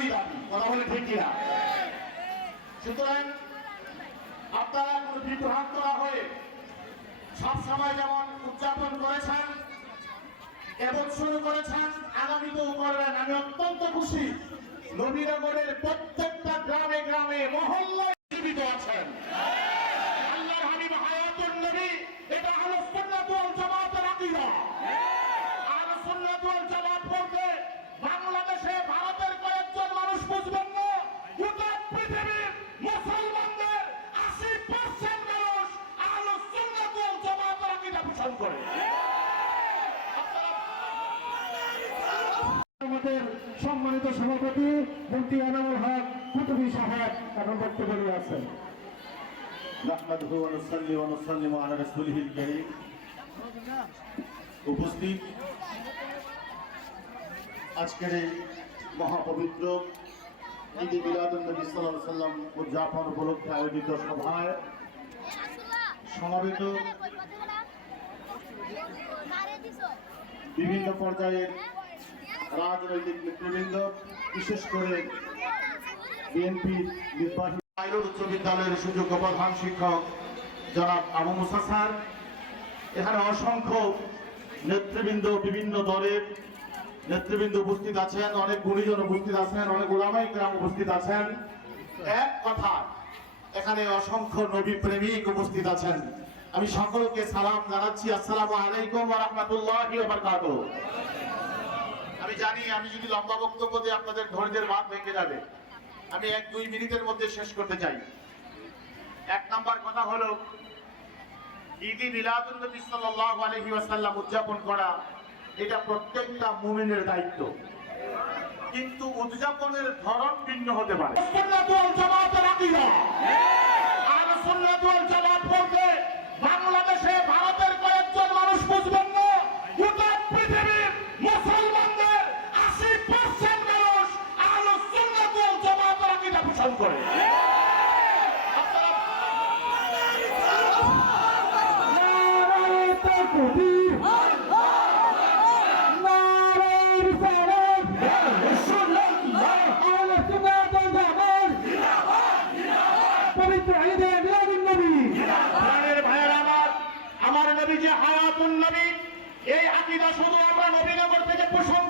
সকলেই দাবি কথা বলে ঠিক কিনা? সুতরাং আপনারা কোনো বিভ্রান্ত না হয়ে সবসময় যেমন উদযাপন করেছেন এবছর করেছেন, আগামীতেও করবেন। আমি অত্যন্ত খুশি, নবীনগরের প্রত্যেকটা সভাপতি মন্ত্রী এনামুল হক কুতুবী সাহেব এখন বক্তব্য নিয়ে আছেন نحمده ونصلي ونسلم على رسوله الكريم উপস্থিত আজকের এই মহাপবিত্র ঈদ মিলাদুল নবী সাল্লাল্লাহু আলাইহি সাল্লাম উদযাপন উপলক্ষে আয়োজিত সভায় সমাবেত বিভিন্ন পর্যায়ের রাজনৈতিক নেতৃবৃন্দ বিশেষ করে বিএনপি নির্বাহী পাইলট উচ্চ বিদ্যালয়ের সুযোগ্য প্রধান শিক্ষক জনাব আবু মুসা স্যার, এখানে অসংখ্য নেতৃবৃন্দ বিভিন্ন দলের নেতৃবৃন্দ উপস্থিত আছেন, অনেক গুণীজন উপস্থিত আছেন, অনেক ওলামাই গ্রাম উপস্থিত আছেন। এক কথা, এখানে অসংখ্য নবী প্রেমিক উপস্থিত আছেন। আমি সকলকে সালাম জানাচ্ছি। আসসালামু আলাইকুম রাহমাতুল্লাহি আমি জানি, আমি যদি লম্বা বক্তব্য দিই, আপনাদের ধৈর্যের বাদ ভেঙে যাবে। আমি এক দুই মিনিটের মধ্যে শেষ করতে চাই। এক নাম্বার কথা হলো, ঈদি মিলাদুল নবী সাল্লাল্লাহু আলাইহি ওয়াসাল্লাম উদযাপন করা, এটা প্রত্যেকটা মুমিনের দায়িত্ব। কিন্তু উদযাপনের ধরন ভিন্ন হতে পারে। বাংলাদেশে ভারতের কয়েকজন মানুষ বুঝবেন প্রাণের ভাইয়ের আমার আমার নবী যে হায়াতুন নবী এই আকীদা শুধু আমরা নবীনগর থেকে পোষণ